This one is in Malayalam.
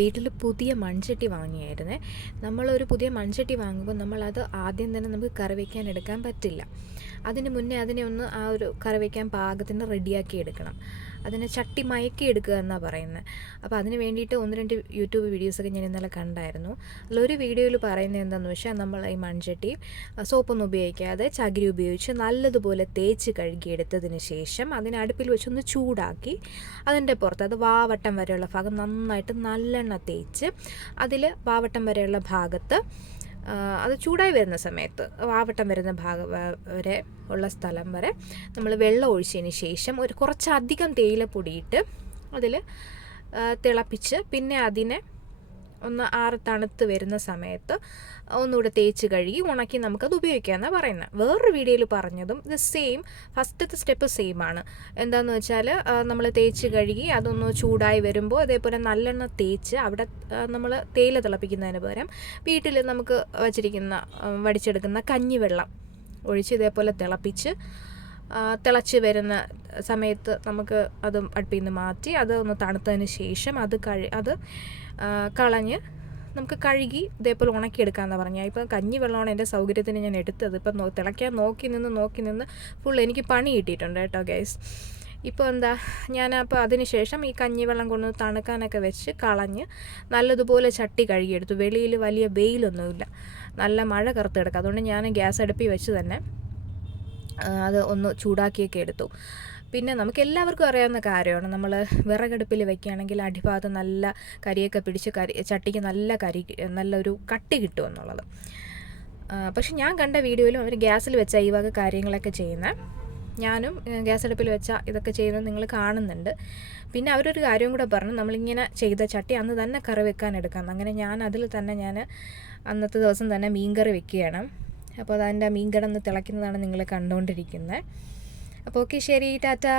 വീട്ടിൽ പുതിയ മൺചട്ടി വാങ്ങിയായിരുന്നേ. നമ്മളൊരു പുതിയ മൺചട്ടി വാങ്ങുമ്പോൾ നമ്മളത് ആദ്യം തന്നെ നമുക്ക് കറി വയ്ക്കാൻ എടുക്കാൻ പറ്റില്ല. അതിന് മുന്നേ അതിനെ ഒന്ന് ആ ഒരു കറി വയ്ക്കാൻ പാകത്തിന് റെഡിയാക്കി എടുക്കണം. അതിനെ ചട്ടി മയക്കി എടുക്കുക എന്നാണ് പറയുന്നത്. അപ്പോൾ അതിന് വേണ്ടിയിട്ട് 1-2 യൂട്യൂബ് വീഡിയോസൊക്കെ ഞാൻ ഇന്നലെ കണ്ടായിരുന്നു. അതിലൊരു വീഡിയോയിൽ പറയുന്നത് എന്താണെന്ന് വെച്ചാൽ, നമ്മൾ ഈ മൺചട്ടി സോപ്പൊന്നും ഉപയോഗിക്കാതെ ചകിരി ഉപയോഗിച്ച് നല്ലതുപോലെ തേച്ച് കഴുകിയെടുത്തതിന് ശേഷം അതിനെ അടുപ്പിൽ വെച്ചൊന്ന് ചൂടാക്കി അതിൻ്റെ പുറത്ത് അത് വാവട്ടം വരെയുള്ള ഭാഗം നന്നായിട്ട് നല്ലെണ്ണ തേച്ച് അതിൽ വാവട്ടം വരെയുള്ള ഭാഗത്ത് അത് ചൂടായി വരുന്ന സമയത്ത് വാവട്ടം വരുന്ന ഭാഗം വരെ ഉള്ള സ്ഥലം വരെ നമ്മൾ വെള്ളം ഒഴിച്ചതിന് ശേഷം കുറച്ചധികം തേയിലപ്പൊടിയിട്ട് അതിൽ തിളപ്പിച്ച് പിന്നെ അതിനെ ഒന്ന് തണുത്ത് വരുന്ന സമയത്ത് ഒന്നുകൂടെ തേച്ച് കഴുകി ഉണക്കി നമുക്കത് ഉപയോഗിക്കാമെന്നാണ് പറയുന്നത്. വേറൊരു വീഡിയോയിൽ പറഞ്ഞതും ഇത് ഫസ്റ്റത്തെ സ്റ്റെപ്പ് സെയിമാണ്. എന്താണെന്ന് വെച്ചാൽ നമ്മൾ തേച്ച് കഴുകി അതൊന്ന് ചൂടായി വരുമ്പോൾ അതേപോലെ നല്ലെണ്ണ തേച്ച് അവിടെ നമ്മൾ തേയില തിളപ്പിക്കുന്നതിന് പകരം വീട്ടിൽ നമുക്ക് വടിച്ചെടുക്കുന്ന കഞ്ഞിവെള്ളം ഒഴിച്ച് ഇതേപോലെ തിളച്ച് വരുന്ന സമയത്ത് നമുക്ക് അത് അടുപ്പിൽ നിന്ന് മാറ്റി അത് ഒന്ന് തണുത്തതിന് ശേഷം അത് കളഞ്ഞ് നമുക്ക് കഴുകി ഇതേപോലെ ഉണക്കിയെടുക്കാമെന്ന് പറഞ്ഞാൽ. ഇപ്പം കഞ്ഞി വെള്ളമാണ് എൻ്റെ സൗകര്യത്തിന് ഞാൻ എടുത്തത്. ഇപ്പം തിളയ്ക്കാൻ നോക്കി നിന്ന് ഫുൾ എനിക്ക് പണി കിട്ടിയിട്ടുണ്ട് കേട്ടോ ഗൈസ്. ഇപ്പോൾ ഞാനപ്പോൾ അതിന് ശേഷം ഈ കഞ്ഞിവെള്ളം കൊണ്ട് തണുക്കാനൊക്കെ വെച്ച് കളഞ്ഞ് നല്ലതുപോലെ ചട്ടി കഴുകിയെടുത്തു. വെളിയിൽ വലിയ വെയിലൊന്നുമില്ല, നല്ല മഴ കറുത്ത് കിടക്കുക. അതുകൊണ്ട് ഞാൻ ഗ്യാസ് അടുപ്പിൽ വെച്ച് തന്നെ അത് ഒന്ന് ചൂടാക്കിയൊക്കെ എടുത്തു. പിന്നെ നമുക്ക് എല്ലാവർക്കും അറിയാവുന്ന കാര്യമാണ്, നമ്മൾ വിറകടുപ്പിൽ വയ്ക്കുകയാണെങ്കിൽ അടിഭാഗത്ത് നല്ല കരിയൊക്കെ പിടിച്ച് ചട്ടിക്ക് നല്ലൊരു കട്ടി കിട്ടുമെന്നുള്ളത്. പക്ഷെ ഞാൻ കണ്ട വീഡിയോയിലും അവർ ഗ്യാസിൽ വെച്ച ഈ വക കാര്യങ്ങളൊക്കെ ചെയ്യുന്നത്. ഞാനും ഗ്യാസ് അടുപ്പിൽ വെച്ച ഇതൊക്കെ ചെയ്യുന്നത് നിങ്ങൾ കാണുന്നുണ്ട്. പിന്നെ അവരൊരു കാര്യം കൂടെ പറഞ്ഞു, നമ്മളിങ്ങനെ ചെയ്ത ചട്ടി അന്ന് തന്നെ കറി വെക്കാൻ എടുക്കാം. അങ്ങനെ അതിൽ തന്നെ അന്നത്തെ ദിവസം തന്നെ മീൻകറി വെക്കുകയാണ്. അപ്പോൾ അതിൻ്റെ മീൻ കിടന്ന് തിളയ്ക്കുന്നതാണ് നിങ്ങൾ കണ്ടുകൊണ്ടിരിക്കുന്നത്. അപ്പോൾ ഓക്കെ, ശരി, ടാറ്റാ.